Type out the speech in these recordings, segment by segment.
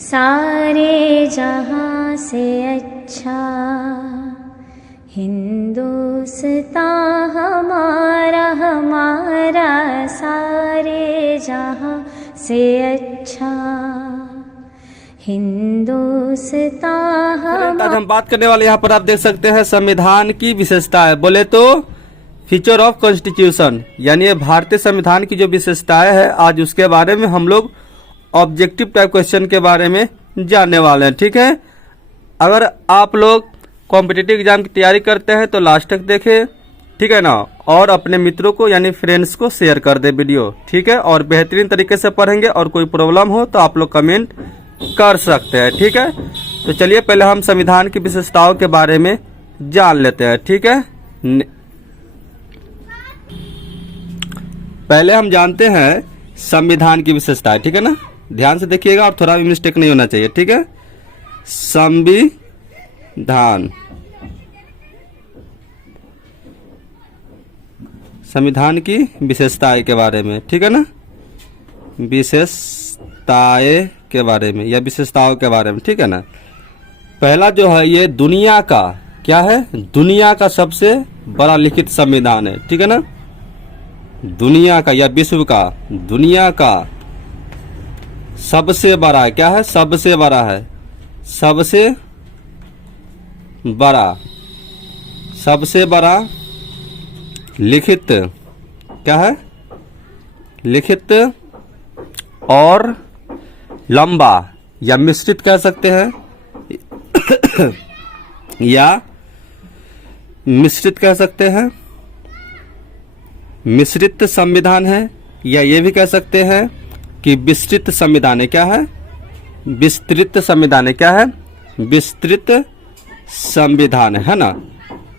सारे जहां से अच्छा हिंदुस्तान हमारा हमारा, सारे जहां से अच्छा हिंदुस्तान। आज हम बात करने वाले यहाँ पर आप देख सकते हैं संविधान की विशेषताएं। बोले तो फीचर ऑफ कॉन्स्टिट्यूशन, यानी ये भारतीय संविधान की जो विशेषताएं हैं, आज उसके बारे में हम लोग ऑब्जेक्टिव टाइप क्वेश्चन के बारे में जानने वाले हैं। ठीक है, अगर आप लोग कॉम्पिटिटिव एग्जाम की तैयारी करते हैं तो लास्ट तक देखें, ठीक है ना, और अपने मित्रों को यानी फ्रेंड्स को शेयर कर दे वीडियो, ठीक है, और बेहतरीन तरीके से पढ़ेंगे। और कोई प्रॉब्लम हो तो आप लोग कमेंट कर सकते हैं, ठीक है। तो चलिए पहले हम संविधान की विशेषताओं के बारे में जान लेते हैं, ठीक है। पहले हम जानते हैं संविधान की विशेषताएं, ठीक है ना, ध्यान से देखिएगा और थोड़ा भी मिस्टेक नहीं होना चाहिए, ठीक है। संविधान की विशेषताएं के बारे में, ठीक है ना, विशेषताएं के बारे में या विशेषताओं के बारे में, ठीक है ना। पहला जो है ये दुनिया का क्या है, दुनिया का सबसे बड़ा लिखित संविधान है, ठीक है ना। दुनिया का या विश्व का, दुनिया का सबसे बड़ा क्या है, सबसे बड़ा है, सबसे बड़ा लिखित क्या है, लिखित और लंबा या मिश्रित कह सकते हैं या मिश्रित कह सकते हैं, मिश्रित संविधान है, या ये भी कह सकते हैं कि विस्तृत संविधान है। क्या है, विस्तृत संविधान है, क्या है, विस्तृत संविधान है ना,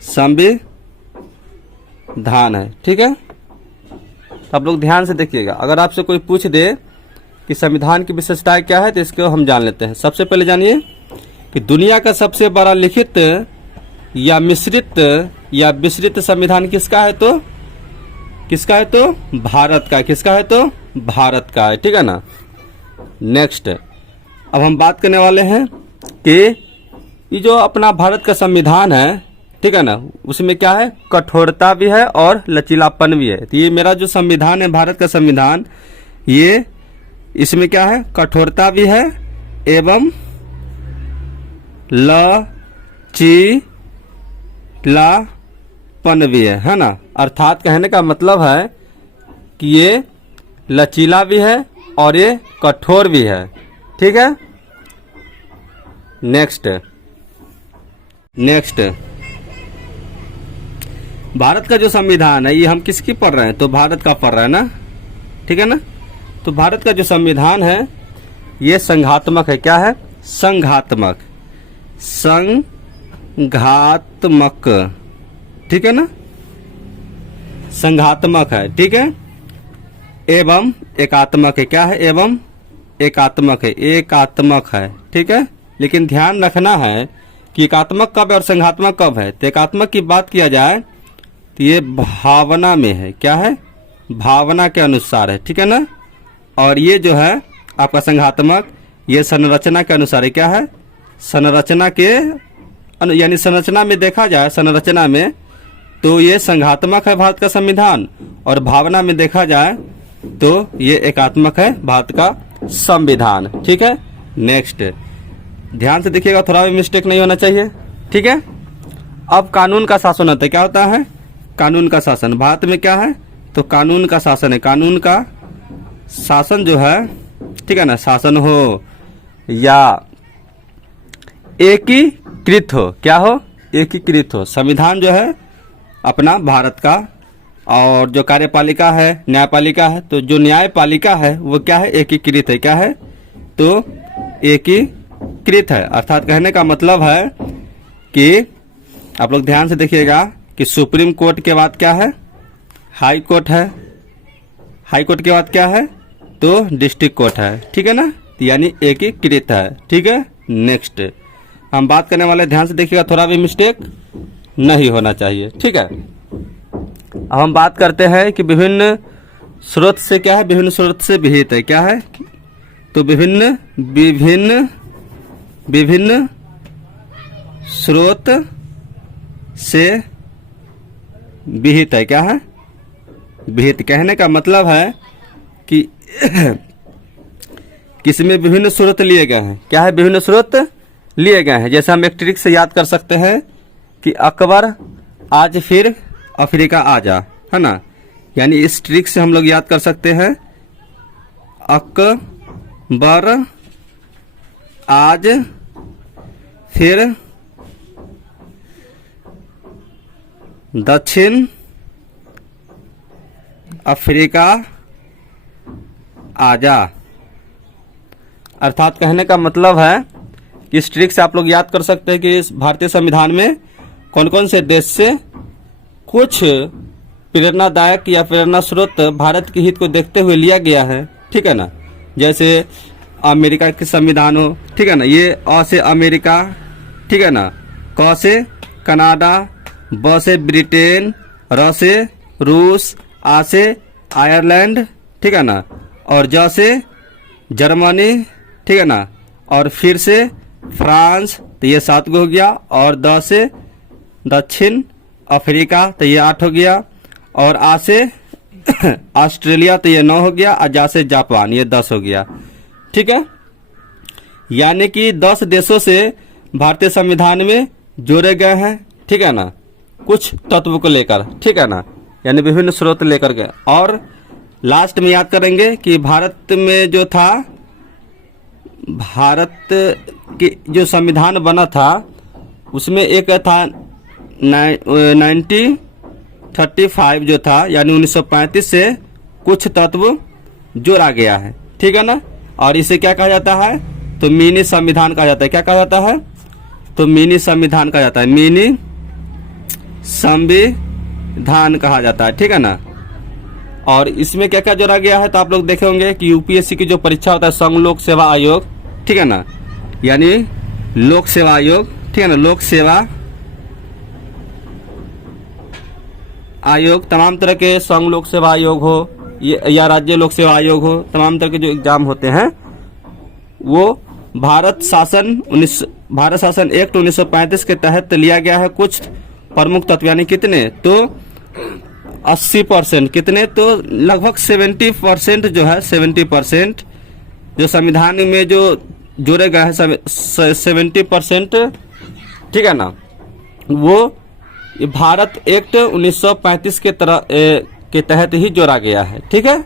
संविधान है, ठीक है। तो आप लोग ध्यान से देखिएगा, अगर आपसे कोई पूछ दे कि संविधान की विशेषताएं क्या है तो इसको हम जान लेते हैं। सबसे पहले जानिए कि दुनिया का सबसे बड़ा लिखित या मिश्रित या विस्तृत संविधान किसका है, तो किसका है, तो भारत का। किसका है, तो भारत का है, ठीक है ना। नेक्स्ट, अब हम बात करने वाले हैं कि ये जो अपना भारत का संविधान है, ठीक है ना, उसमें क्या है, कठोरता भी है और लचीलापन भी है। तो ये मेरा जो संविधान है, भारत का संविधान, ये इसमें क्या है, कठोरता भी है एवं लचीलापन भी है ना। अर्थात कहने का मतलब है कि ये लचीला भी है और ये कठोर भी है, ठीक है। नेक्स्ट, भारत का जो संविधान है ये हम किसकी पढ़ रहे हैं, तो भारत का पढ़ रहे हैं ना, ठीक है ना। तो भारत का जो संविधान है ये संघात्मक है। क्या है, संघात्मक, ठीक है ना, संघात्मक है, ठीक है, एवं एकात्मक है। क्या है, एवं एकात्मक है, एकात्मक है, ठीक है। लेकिन ध्यान रखना है कि एकात्मक कब है और संघात्मक कब है। तो एकात्मक की बात किया जाए तो ये भावना में है, क्या है, भावना के अनुसार है, ठीक है ना। और ये जो है आपका संघात्मक, ये संरचना के अनुसार है। क्या है, संरचना के यानी संरचना में देखा जाए, संरचना में तो ये संघात्मक है भारत का संविधान, और भावना में देखा जाए तो ये एकात्मक है भारत का संविधान, ठीक है। नेक्स्ट, ध्यान से देखिएगा, थोड़ा भी मिस्टेक नहीं होना चाहिए, ठीक है। अब कानून का शासन होता है। क्या होता है, कानून का शासन। भारत में क्या है, तो कानून का शासन है। कानून का शासन जो है, ठीक है ना, शासन हो या एकीकृत हो, क्या हो, एकीकृत हो। संविधान जो है अपना भारत का, और जो कार्यपालिका है, न्यायपालिका है, तो जो न्यायपालिका है वो क्या है, एकीकृत है। क्या है, तो एकीकृत है। अर्थात कहने का मतलब है कि आप लोग ध्यान से देखिएगा कि सुप्रीम कोर्ट के बाद क्या है, हाई कोर्ट है, हाई कोर्ट के बाद क्या है, तो डिस्ट्रिक्ट कोर्ट है, ठीक है ना, यानी एकीकृत है, ठीक है। नेक्स्ट हम बात करने वाले, ध्यान से देखिएगा, थोड़ा भी मिस्टेक नहीं होना चाहिए, ठीक है। अब हम बात करते हैं कि विभिन्न स्रोत से क्या है, विभिन्न स्रोत से विहित है। क्या है, तो विभिन्न विभिन्न विभिन्न स्रोत से विहित है। क्या है? विहित। कहने का मतलब है कि किसमें विभिन्न स्रोत लिए गए हैं। क्या है? विभिन्न स्रोत लिए गए हैं। जैसे हम एक ट्रिक से याद कर सकते हैं कि अकबर आज फिर अफ्रीका आ जा, है ना। यानी इस ट्रिक से हम लोग याद कर सकते हैं अकबर आज फिर दक्षिण अफ्रीका आजा। अर्थात कहने का मतलब है कि इस ट्रिक से आप लोग याद कर सकते हैं कि इस भारतीय संविधान में कौन कौन से देश से कुछ प्रेरणादायक या प्रेरणा स्रोत भारत के हित को देखते हुए लिया गया है। ठीक है ना। जैसे अमेरिका के संविधान हो, ठीक है ना, ये अ से अमेरिका, ठीक है ना, क से कनाडा, ब से ब्रिटेन, र से रूस, आ से आयरलैंड, ठीक है ना, और ज से जर्मनी, ठीक है ना, और फिर से फ्रांस, तो ये 7 हो गया, और द से दक्षिण अफ्रीका, तो ये 8 हो गया, और आ से ऑस्ट्रेलिया, तो ये 9 हो गया, और जा से जापान, ये 10 हो गया। ठीक है। यानी कि 10 देशों से भारतीय संविधान में जोड़े गए हैं। ठीक है ना, कुछ तत्व को लेकर, ठीक है ना, यानी विभिन्न स्रोत लेकर गए। और लास्ट में याद करेंगे कि भारत में जो था, भारत के जो संविधान बना था उसमें एक था 1935 जो था, यानी 1935 से कुछ तत्व जोड़ा गया है। ठीक है ना। और इसे क्या कहा जाता है? तो मिनी संविधान कहा जाता है। क्या कहा जाता है? तो मिनी संविधान कहा जाता है। मिनी संविधान कहा जाता है। ठीक है ना। और इसमें क्या क्या जोड़ा गया है? तो आप लोग देखे होंगे कि यूपीएससी की जो परीक्षा होता है, संघ लोक सेवा आयोग, ठीक है ना, यानी लोक सेवा आयोग, ठीक है ना, लोक सेवा आयोग, तमाम तरह के संघ लोक सेवा आयोग हो या राज्य लोक सेवा आयोग हो, तमाम तरह के जो एग्जाम होते हैं वो भारत शासन एक्ट 1935 के तहत लिया गया है। कुछ प्रमुख तत्व, यानी कितने? तो 80%, कितने? तो लगभग 70% जो है, 70% जो संविधान में जो जोड़े गए हैं 70%, ठीक है ना, वो भारत एक्ट 1935 के तहत ही जोड़ा गया है। ठीक है।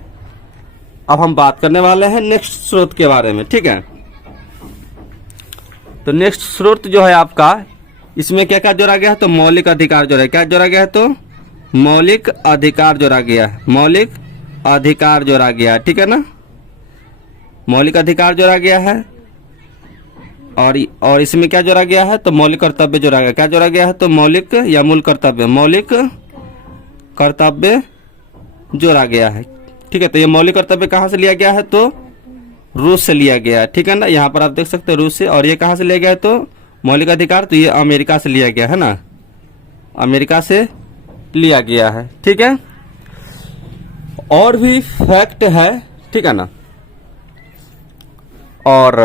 अब हम बात करने वाले हैं नेक्स्ट स्रोत के बारे में। ठीक है। तो नेक्स्ट स्रोत जो है आपका, इसमें क्या क्या जोड़ा गया है? तो मौलिक अधिकार जोड़ा है। क्या जोड़ा गया है? तो मौलिक अधिकार जोड़ा गया है। मौलिक अधिकार जोड़ा गया है। ठीक है ना। मौलिक अधिकार जोड़ा गया है। और इसमें क्या जोड़ा गया है? तो मौलिक कर्तव्य जोड़ा गया। क्या जोड़ा गया है? तो मौलिक या मूल कर्तव्य, मौलिक कर्तव्य जोड़ा गया है। ठीक है। तो ये मौलिक कर्तव्य कहाँ से लिया गया है? तो रूस से लिया गया है। ठीक है ना। यहाँ पर आप देख सकते हैं रूस से। और ये कहाँ से लिया गया है? तो मौलिक अधिकार, तो ये अमेरिका से लिया गया है ना, अमेरिका से लिया गया है। ठीक है। और भी फैक्ट है, ठीक है ना, और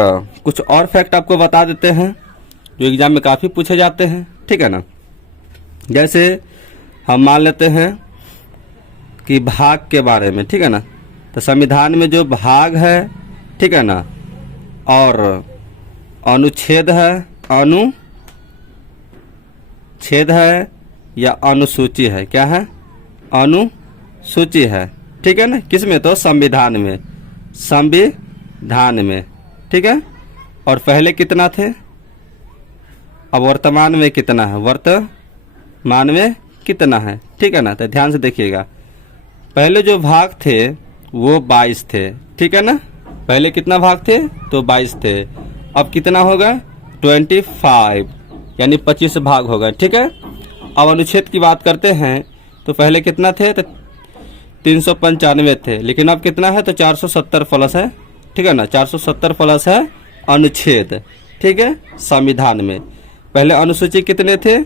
कुछ और फैक्ट आपको बता देते हैं जो एग्जाम में काफी पूछे जाते हैं। ठीक है ना। जैसे हम मान लेते हैं कि भाग के बारे में, ठीक है ना, तो संविधान में जो भाग है, ठीक है ना, और अनुच्छेद है, अनुच्छेद है या अनुसूची है, क्या है? अनुसूची है। ठीक है ना। किसमें? तो संविधान में, संविधान में। ठीक है। और पहले कितना थे, अब वर्तमान में कितना है? वर्तमान में कितना है? ठीक है ना। तो ध्यान से देखिएगा, पहले जो भाग थे वो 22 थे। ठीक है ना। पहले कितना भाग थे? तो 22 थे। अब कितना होगा? 25, यानी 25 भाग होगा। ठीक है। अब अनुच्छेद की बात करते हैं तो पहले कितना थे? तो 395 थे, लेकिन अब कितना है? तो 470 प्लस है। ठीक है ना। 470 प्लस है अनुच्छेद। ठीक है। संविधान में पहले अनुसूची कितने थे?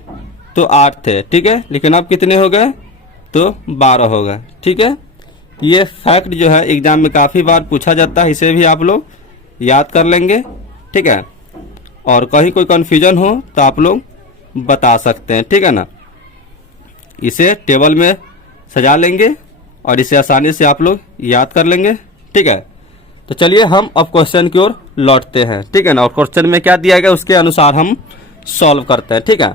तो 8 थे। ठीक है। लेकिन अब कितने हो गए? तो 12 हो गए। ठीक है। ये फैक्ट जो है एग्जाम में काफी बार पूछा जाता है, इसे भी आप लोग याद कर लेंगे, ठीक है। और कहीं कोई कन्फ्यूजन हो तो आप लोग बता सकते हैं, ठीक है ना। इसे टेबल में सजा लेंगे और इसे आसानी से आप लोग याद कर लेंगे, ठीक है। तो चलिए हम अब क्वेश्चन की ओर लौटते हैं, ठीक है ना। और क्वेश्चन में क्या दिया गया उसके अनुसार हम सॉल्व करते हैं, ठीक है।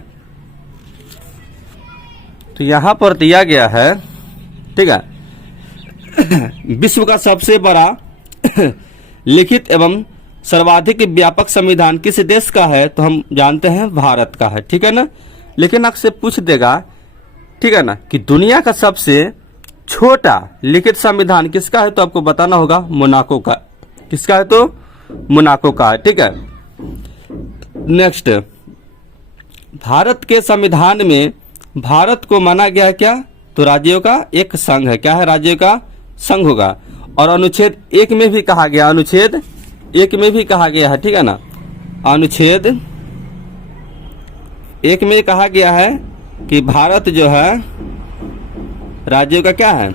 तो यहां पर दिया गया है, ठीक है, विश्व का सबसे बड़ा लिखित एवं सर्वाधिक व्यापक संविधान किस देश का है? तो हम जानते हैं भारत का है, ठीक है ना। लेकिन आपसे पूछ देगा, ठीक है ना, कि दुनिया का सबसे छोटा लिखित संविधान किसका है? तो आपको बताना होगा मोनाको का। किसका है? तो मोनाको का है, ठीक है। नेक्स्ट, भारत के संविधान में भारत को माना गया है क्या? तो राज्यों का एक संघ है। क्या है? राज्यों का संघ होगा। और अनुच्छेद 1 में भी कहा गया, अनुच्छेद 1 में भी कहा गया है, ठीक है ना। अनुच्छेद 1 में कहा गया है कि भारत जो है राज्यों का क्या है?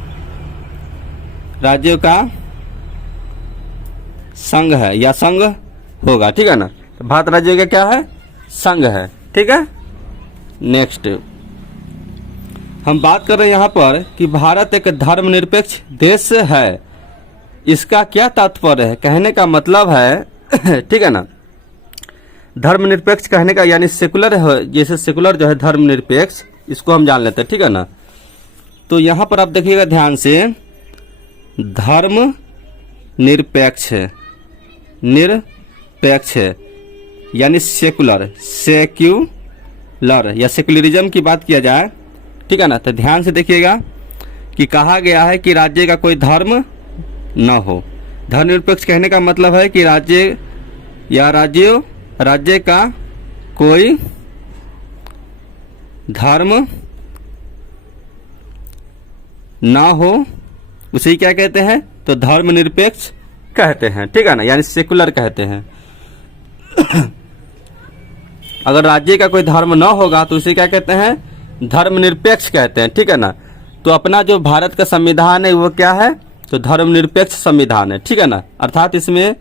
राज्यों का संघ है या संघ होगा, ठीक है ना। तो भारत राज्यों का क्या है? संघ है, ठीक है। नेक्स्ट, हम बात कर रहे हैं यहाँ पर कि भारत एक धर्मनिरपेक्ष देश है। इसका क्या तात्पर्य है? कहने का मतलब है ठीक है ना, धर्मनिरपेक्ष कहने का यानी सेकुलर है, जैसे सेकुलर जो है धर्मनिरपेक्ष, इसको हम जान लेते हैं, ठीक है ना। तो यहाँ पर आप देखिएगा ध्यान से, धर्म निरपेक्ष, निरपेक्ष यानी सेकुलर, सेक्युलर या सेकुलरिज्म की बात किया जाए, ठीक है ना। तो ध्यान से देखिएगा कि कहा गया है कि राज्य का कोई धर्म न हो। धर्मनिरपेक्ष कहने का मतलब है कि राज्य या राज्य का कोई धर्म ना हो, उसे क्या कहते हैं? तो धर्मनिरपेक्ष कहते हैं, ठीक है ना, यानी सेकुलर कहते हैं। अगर राज्य का कोई धर्म ना होगा तो उसे क्या कहते हैं? धर्मनिरपेक्ष कहते हैं, ठीक है ना। तो अपना जो भारत का संविधान है वो क्या है? तो धर्मनिरपेक्ष संविधान है, ठीक है ना। अर्थात इसमें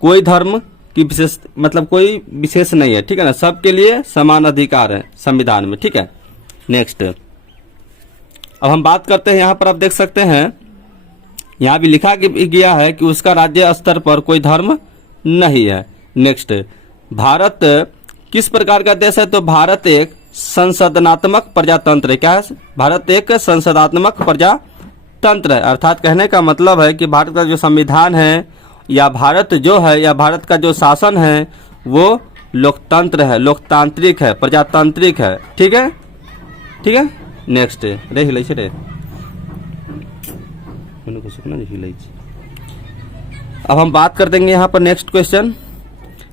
कोई धर्म की विशेष मतलब कोई विशेष नहीं है, ठीक है ना। सबके लिए समान अधिकार है संविधान में, ठीक है। नेक्स्ट, अब हम बात करते हैं, यहाँ पर आप देख सकते हैं, यहाँ भी लिखा गया है कि उसका राज्य स्तर पर कोई धर्म नहीं है। नेक्स्ट, भारत किस प्रकार का देश है? तो भारत एक संसदनात्मक प्रजातंत्र है। क्या है? भारत एक संसदात्मक प्रजातंत्र है। अर्थात कहने का मतलब है कि भारत का जो संविधान है या भारत जो है या भारत का जो शासन है वो लोकतंत्र है, लोकतांत्रिक है, प्रजातांत्रिक है, ठीक है, ठीक है। नेक्स्ट, रे हिलै छै रे अब हम बात कर देंगे यहाँ पर नेक्स्ट क्वेश्चन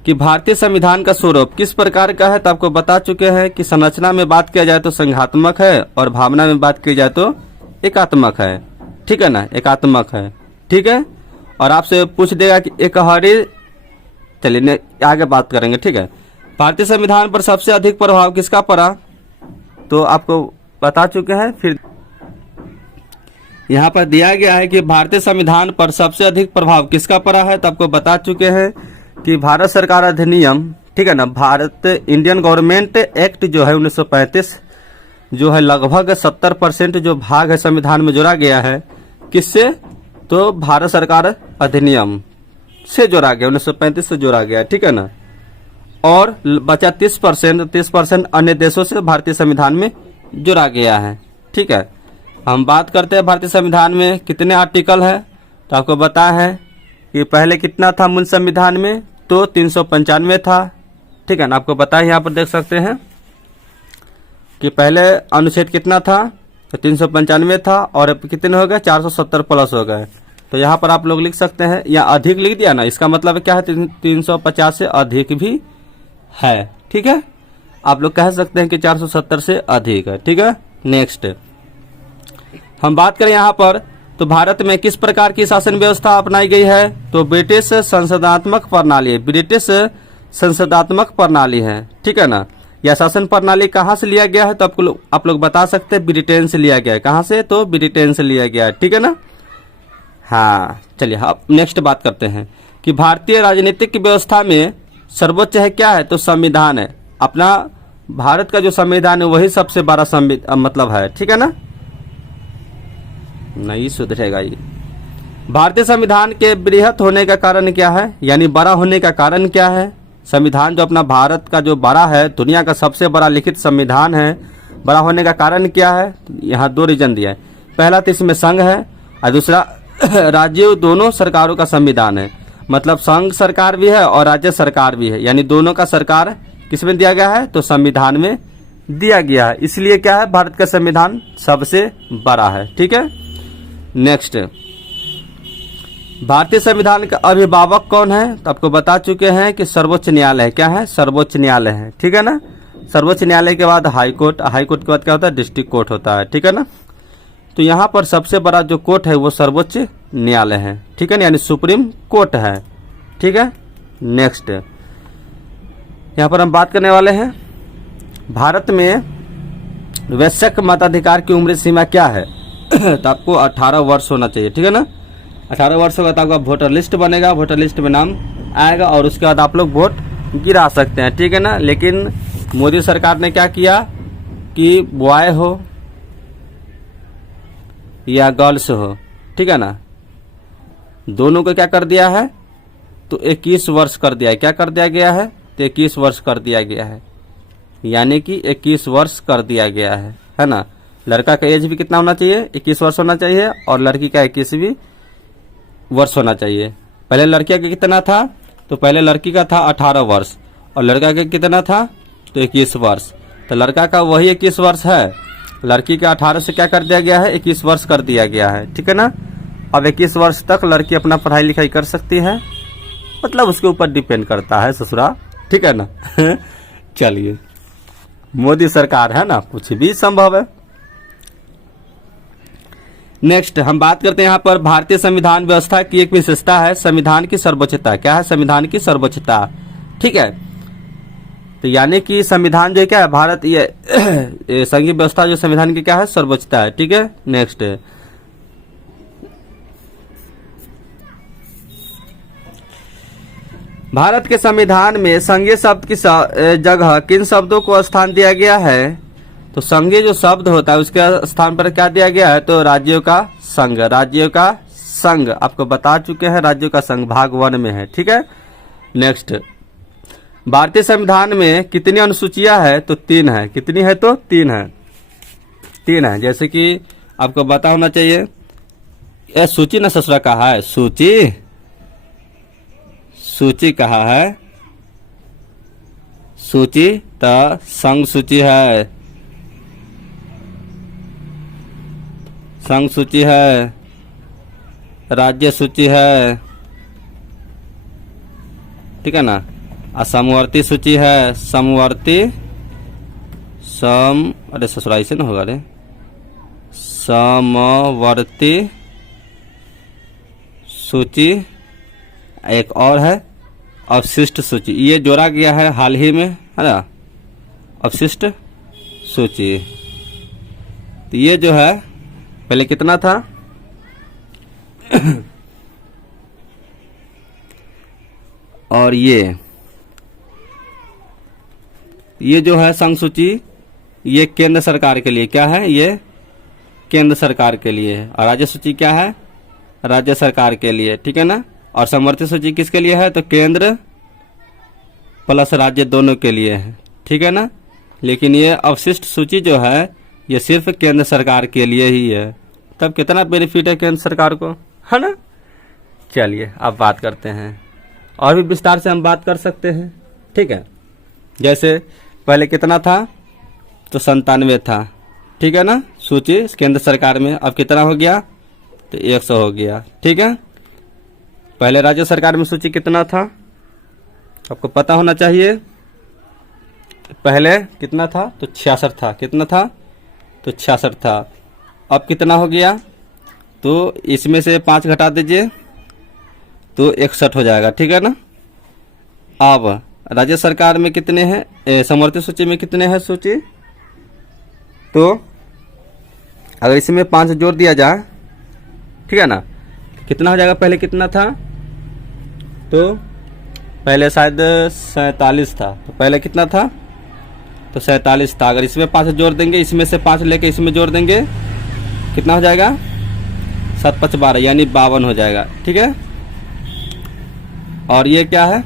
कि भारतीय संविधान का स्वरूप किस प्रकार का है? तो आपको बता चुके हैं कि संरचना में बात किया जाए तो संघात्मक है और भावना में बात की जाए तो एकात्मक है, ठीक है ना, एकात्मक है, ठीक है। और आपसे पूछ देगा कि एकहरी, चलिए आगे बात करेंगे, ठीक है। भारतीय संविधान पर सबसे अधिक प्रभाव किसका पड़ा? तो आपको बता चुके हैं। फिर यहाँ पर दिया गया है कि भारतीय संविधान पर सबसे अधिक प्रभाव किसका पड़ा है? तो आपको बता चुके हैं कि भारत सरकार अधिनियम, ठीक है ना, भारत इंडियन गवर्नमेंट एक्ट जो है 1935 जो है लगभग 70% जो भाग है संविधान में जोड़ा गया है। किससे? तो भारत सरकार अधिनियम से जोड़ा गया, 1935 से जोड़ा गया, ठीक है ना। और बचा 30% अन्य देशों से भारतीय संविधान में जोड़ा गया है, ठीक है। हम बात करते हैं भारतीय संविधान में कितने आर्टिकल है? तो आपको पता है कि पहले कितना था मूल संविधान में? तो 395 था, ठीक है ना। आपको पता है, यहाँ पर देख सकते हैं कि पहले अनुच्छेद कितना था? तो 395 था और अब कितने हो गए? 470 प्लस हो गए। तो यहाँ पर आप लोग लिख सकते हैं, या अधिक लिख दिया ना, इसका मतलब क्या है? 350 से अधिक भी है, ठीक है। आप लोग कह सकते हैं कि 470 से अधिक है, ठीक है। नेक्स्ट, हम बात करें यहाँ पर तो भारत में किस प्रकार की शासन व्यवस्था अपनाई गई है? तो ब्रिटिश संसदात्मक प्रणाली, ब्रिटिश संसदात्मक प्रणाली है, ठीक है ना। यह शासन प्रणाली कहाँ से लिया गया है? तो आप लोग बता सकते हैं ब्रिटेन से लिया गया है। कहाँ से? तो ब्रिटेन से लिया गया है, ठीक है ना। हाँ, चलिए अब नेक्स्ट बात करते हैं कि भारतीय राजनीतिक व्यवस्था में सर्वोच्च है क्या है, तो संविधान है। अपना भारत का जो संविधान है वही सबसे बड़ा मतलब है, ठीक है ना, नहीं सुधरेगा ये। भारतीय संविधान के बृहत होने का कारण क्या है, यानी बड़ा होने का कारण क्या है। संविधान जो अपना भारत का जो बड़ा है, दुनिया का सबसे बड़ा लिखित संविधान है, बड़ा होने का कारण क्या है, यहाँ 2 रीजन दिया है। पहला तो इसमें संघ है और दूसरा राज्यों दोनों सरकारों का संविधान है। मतलब संघ सरकार भी है और राज्य सरकार भी है, यानी दोनों का सरकार किसमें दिया गया है, तो संविधान में दिया गया है। इसलिए क्या है, भारत का संविधान सबसे बड़ा है, ठीक है। नेक्स्ट, भारतीय संविधान का अभिभावक कौन है, तो आपको बता चुके हैं कि सर्वोच्च न्यायालय है। क्या है, सर्वोच्च न्यायालय है, ठीक है ना। सर्वोच्च न्यायालय के बाद हाई कोर्ट, हाई कोर्ट के बाद क्या होता है, डिस्ट्रिक्ट कोर्ट होता है, ठीक है ना। तो यहाँ पर सबसे बड़ा जो कोर्ट है वो सर्वोच्च न्यायालय है, ठीक है ना, यानी सुप्रीम कोर्ट है, ठीक है। नेक्स्ट, यहाँ पर हम बात करने वाले हैं भारत में वयस्क मताधिकार की उम्र सीमा क्या है। तो आपको 18 वर्ष होना चाहिए, ठीक है ना। 18 वर्ष होगा तो आपका वोटर लिस्ट बनेगा, वोटर लिस्ट में नाम आएगा और उसके बाद आप लोग वोट गिरा सकते हैं, ठीक है ना। लेकिन मोदी सरकार ने क्या किया कि बॉय हो या गर्ल्स हो, ठीक है ना, दोनों को क्या कर दिया है, तो 21 वर्ष कर दिया है। क्या कर दिया गया है, तो 21 वर्ष कर दिया गया है, यानी कि 21 वर्ष कर दिया गया है ना। लड़का का एज भी कितना होना चाहिए, 21 वर्ष होना चाहिए और लड़की का 21 वर्ष होना चाहिए। पहले लड़किया का कितना था, तो पहले लड़की का था 18 वर्ष और लड़का का कितना था, तो 21 वर्ष। तो लड़का का वही 21 वर्ष है, लड़की का 18 से क्या कर दिया गया है, 21 वर्ष कर दिया गया है, ठीक है ना। अब 21 वर्ष तक लड़की अपना पढ़ाई लिखाई कर सकती है, मतलब उसके ऊपर डिपेंड करता है ससुरा, ठीक है ना। चलिए, मोदी सरकार है ना, कुछ भी संभव है। नेक्स्ट हम बात करते हैं यहाँ पर भारतीय संविधान व्यवस्था की एक विशेषता है संविधान की सर्वोच्चता। क्या है, संविधान की सर्वोच्चता, ठीक है। तो यानी कि संविधान जो क्या है, भारत ये संघीय व्यवस्था जो संविधान की क्या है, सर्वोच्चता है, ठीक है। नेक्स्ट, भारत के संविधान में संघीय शब्द की जगह किन शब्दों को स्थान दिया गया है, तो संघीय जो शब्द होता है उसके स्थान पर क्या दिया गया है, तो राज्यों का संघ, राज्यों का संघ आपको बता चुके हैं, राज्यों का संघ भाग 1 में है, ठीक है। नेक्स्ट, भारतीय संविधान में कितनी अनुसूचियां है, तो 3 है। कितनी है, तो 3 है, 3 है। जैसे कि आपको पता होना चाहिए, यह सूची न ससुरा कहा है, सूची, सूची कहा है, सूची तो संघ सूची है, संघ सूची है, राज्य सूची है, ठीक है ना। समवर्ती सूची है, समवर्ती अरे ससुराई से ना होगा रे, समवर्ती सूची। एक और है अवशिष्ट सूची, ये जोड़ा गया है हाल ही में, है ना, अवशिष्ट सूची। तो ये जो है पहले कितना था, और ये जो है संघ सूची, ये केंद्र सरकार के लिए क्या है, ये केंद्र सरकार के लिए है। और राज्य सूची क्या है, राज्य सरकार के लिए, ठीक है ना। और समवर्ती सूची किसके लिए है, तो केंद्र प्लस राज्य दोनों के लिए है, ठीक है ना। लेकिन ये अवशिष्ट सूची जो है ये सिर्फ केंद्र सरकार के लिए ही है। तब कितना बेनिफिट है केंद्र सरकार को, है ना। चलिए अब बात करते हैं, और भी विस्तार से हम बात कर सकते हैं, ठीक है। जैसे पहले कितना था, तो 97 था, ठीक है ना, सूची केंद्र सरकार में। अब कितना हो गया, तो 100 हो गया, ठीक है। पहले राज्य सरकार में सूची कितना था, आपको पता होना चाहिए। पहले कितना था, तो 66 था। कितना था, तो 66 था। अब कितना हो गया, तो इसमें से 5 घटा दीजिए तो 61 हो जाएगा, ठीक है ना। अब राज्य सरकार में कितने हैं, समवर्ती सूची में कितने हैं सूची, तो अगर इसमें 5 जोड़ दिया जाए, ठीक है ना, कितना हो जाएगा, पहले कितना था, तो पहले शायद 47 था, तो पहले कितना था, तो 47 था। अगर इसमें 5 जोड़ देंगे, इसमें से 5 लेके इसमें जोड़ देंगे, कितना हो जाएगा, 7 5 12 यानी 52 हो जाएगा। ठीक है, और ये क्या है,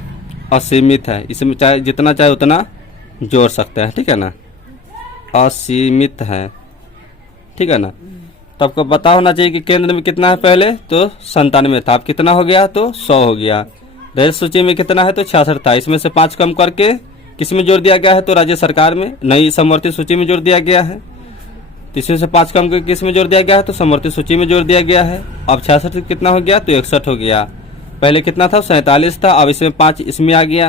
असीमित है, इसमें चाहे जितना चाहे उतना जोड़ सकते हैं। ठीक है ना, असीमित है। ठीक है ना, तो आपको पता होना चाहिए कि केंद्र में कितना है, पहले तो 97 था, अब कितना हो गया, तो 100 हो गया। राज्य सूची में कितना है, तो 66 था, इसमें से 5 कम करके किस में जोड़ दिया गया है, तो राज्य सरकार में, नई समवर्ती सूची में जोड़ दिया गया है। तो इसमें से 5 कम करके किस में जोड़ दिया गया है, तो समवर्ती सूची में जोड़ दिया गया है। अब 66 कितना हो गया, तो 61 हो गया। पहले कितना था, 47 था, अब इसमें 5 इसमें आ गया,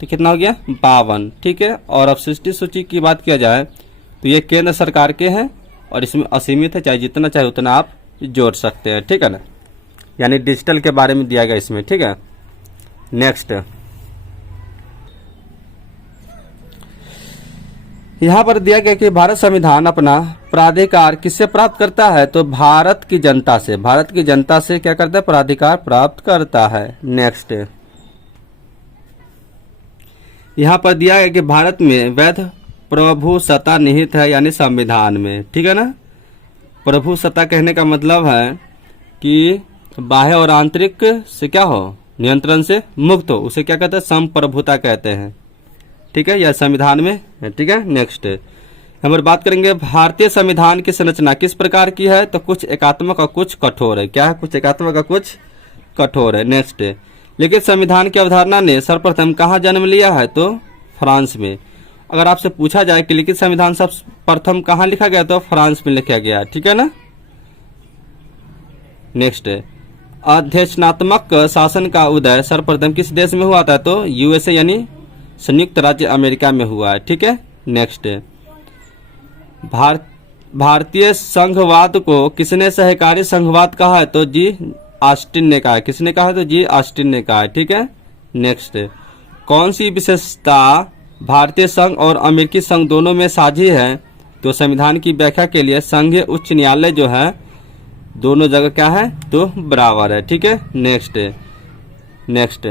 तो कितना हो गया, 52। ठीक है, और अब सृष्टि सूची की बात किया जाए तो ये केंद्र सरकार के हैं और इसमें असीमित है, चाहे जितना चाहे उतना आप जोड़ सकते हैं। ठीक है ना, यानी डिजिटल के बारे में दिया गया इसमें। ठीक है, नेक्स्ट यहाँ पर दिया गया कि भारत संविधान अपना प्राधिकार किससे प्राप्त करता है, तो भारत की जनता से। भारत की जनता से क्या करता है, प्राधिकार प्राप्त करता है। नेक्स्ट यहाँ पर दिया गया कि भारत में वैध प्रभुसत्ता निहित है, यानी संविधान में। ठीक है ना, प्रभुसत्ता कहने का मतलब है कि बाह्य और आंतरिक से क्या हो, नियंत्रण से मुक्त हो, उसे क्या कहते हैं, संप्रभुता कहते हैं। ठीक है, यह संविधान में है। ठीक है, नेक्स्ट हम बात करेंगे भारतीय संविधान की संरचना किस प्रकार की है, तो कुछ एकात्मक और कुछ कठोर है। क्या है, कुछ एकात्मक और कुछ कठोर है। नेक्स्ट लिखित संविधान की अवधारणा ने सर्वप्रथम कहाँ जन्म लिया है, तो फ्रांस में। अगर आपसे पूछा जाए कि लिखित संविधान सर्वप्रथम कहाँ लिखा गया, तो फ्रांस में लिखा गया। ठीक है ना, नेक्स्ट अध्यक्षात्मक शासन का उदय सर्वप्रथम किस देश में हुआ था, तो यूएसए यानी संयुक्त राज्य अमेरिका में हुआ है। ठीक है, नेक्स्ट भारतीय संघवाद को किसने सहकारी संघवाद कहा है, तो जी ऑस्टिन ने कहा है। किसने कहा है, तो जी ऑस्टिन ने कहा है। ठीक है, नेक्स्ट कौन सी विशेषता भारतीय संघ और अमेरिकी संघ दोनों में साझी है, तो संविधान की व्याख्या के लिए संघीय उच्च न्यायालय जो है दोनों जगह क्या है, तो बराबर है। ठीक है, नेक्स्ट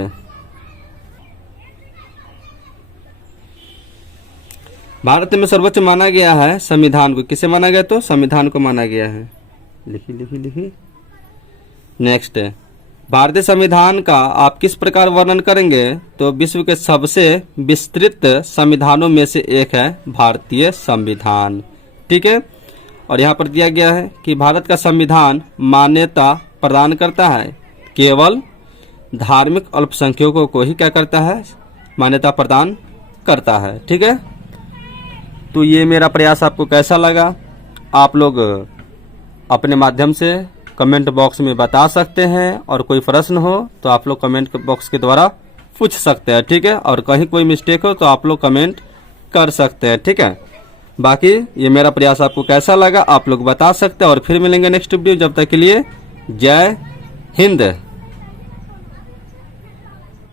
भारत में सर्वोच्च माना गया है संविधान को। किसे माना गया, तो संविधान को माना गया है। लिखी नेक्स्ट भारतीय संविधान का आप किस प्रकार वर्णन करेंगे, तो विश्व के सबसे विस्तृत संविधानों में से एक है भारतीय संविधान। ठीक है, और यहाँ पर दिया गया है कि भारत का संविधान मान्यता प्रदान करता है, केवल धार्मिक अल्पसंख्यकों को ही क्या करता है, मान्यता प्रदान करता है। ठीक है, तो ये मेरा प्रयास आपको कैसा लगा, आप लोग अपने माध्यम से कमेंट बॉक्स में बता सकते हैं, और कोई प्रश्न हो तो आप लोग कमेंट बॉक्स के द्वारा पूछ सकते हैं। ठीक है, और कहीं कोई मिस्टेक हो तो आप लोग कमेंट कर सकते हैं। ठीक है, बाकी ये मेरा प्रयास आपको कैसा लगा आप लोग बता सकते हैं, और फिर मिलेंगे नेक्स्ट वीडियो। जब तक के लिए जय हिंद।